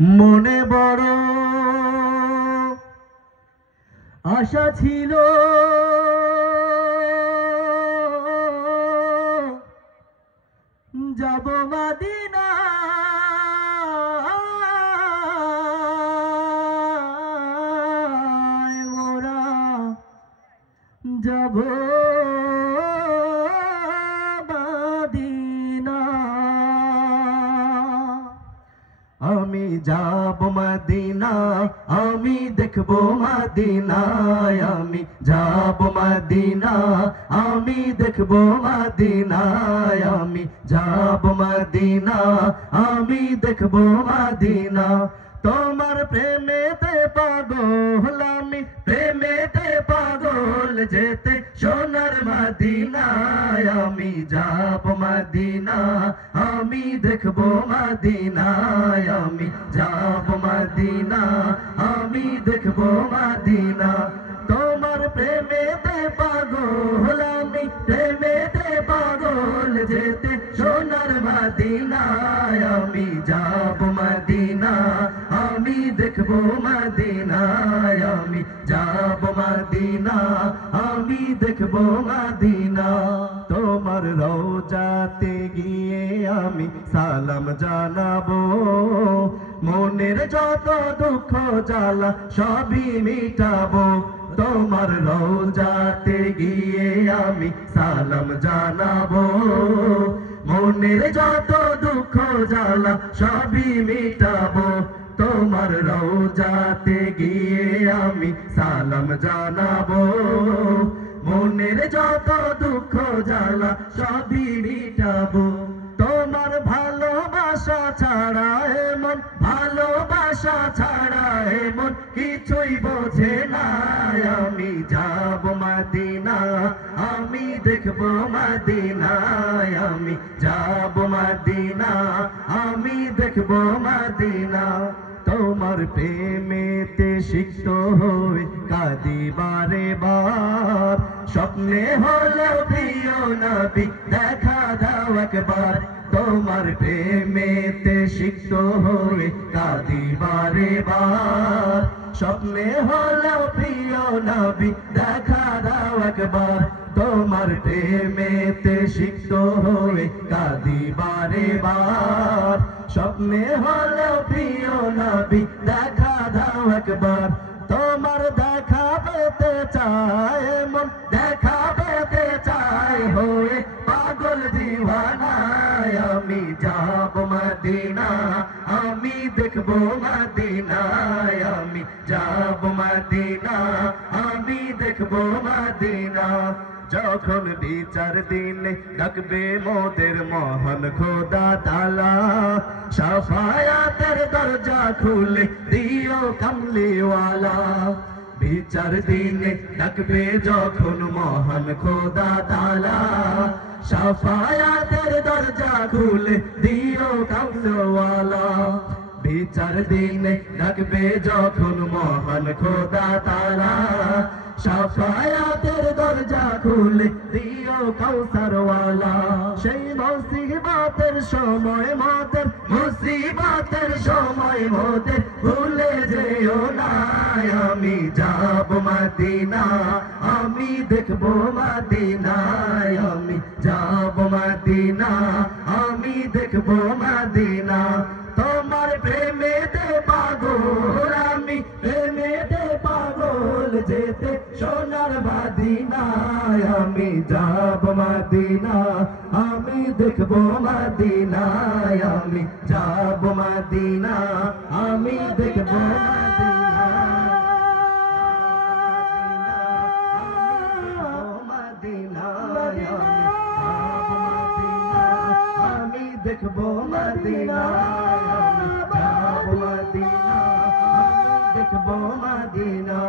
মনে বড় আশা ছিল যাব মদিনা মোরা যাব মদিনা আমি যাব মদিনা আমি দেখব মদিনা আমি যাব মদিনা আমি দেখব মদিনা আমি যাব মদিনা আমি দেখব মদিনা তোমার প্রেমেতে পাগল আমি প্রেমেতে পাগল যেতে সোনার মদিনায় আমি যাব মদিনা আমি দেখব মদিনায় আমি যাব মদিনা আমি দেখব মদিনা তোমার প্রেমেতে পাগল আমি প্রেমেতে পাগল যেতে সোনার মদিনায় আমি যাব মদিনা আমি দেখব মদিনায় আমি যাব মদিনা আমি দেখব মদিনা তোমার রওজাতে গিয়ে আমি সালাম জানাবো মনের যত দুঃখ জ্বালা সবই মিটাবো তোমার রওজাতে গিয়ে আমি সালাম জানাবো মনের যত দুঃখ জ্বালা সবই মিটাবো তোমার রওজাতে গিয়ে আমি সালাম জানাবো মনের যত দুঃখ জ্বালা সবই মিটাবো তোমার ভালোবাসা ছাড়া এমন ভালোবাসা ছাড়া এমন কিছুই বোঝে না আমি যাব মদিনা আমি দেখব মদিনা আমি যাব মদিনা আমি দেখব মদিনা তোমার প্রেমেতে সিক্ত হয়ে কাঁদি বারে বার স্বপ্নে হলো প্রিয় নবী দেখা দাও একবার তোমার প্রেমেতে সিক্ত হয়ে কাঁদি বারে বার স্বপ্নে হলো প্রিয় নবী দেখা দাও একবার তোমার প্রেমেতে সিক্ত হয়ে কাঁদি বারে বার স্বপ্নে হলো প্রিয় নবী দেখা দাও একবার তোমার দেখা পেতে চায় মন দেখা পেতে চায় হয়ে পাগল দিওয়ানা আমি যাব মদিনা আমি দেখব মদিনা আমি যাব মদিনা আমি দেখব মদিনা যখন বিচার দিনে ডাকবে মোদের মহান খোদা তাআলা শাফায়াতের দরজা খুলে দিও কামলিওয়ালা বিচার দিনে ডাকবে যখন মহান খোদা তাআলা শাফায়াতের দরজা খুলে দিও কামলিওয়ালা বিচার দিনে ডাকবে যখন মহান খোদা তাআলা শাফায়াতের দরজা খুলে দিও কাউসারওয়ালা সেই মুসিবতের সময় মুসিবতের সময় মোদের ভুলে যেও না আমি যাব মদিনা আমি দেখব মদিনা আমি যাব মদিনা আমি দেখব মদিনা তোমার প্রেমেতে পাগল আমি প্রেমেতে পাগল যেতে সোনার মদিনায় আমি যাব মদিনা আমি দেখব মদিনায় আমি যাব মদিনা আমি দেখব মদিনা আমি দেখব মদিনা আমি যাব মদিনা আমি দেখব মদিনা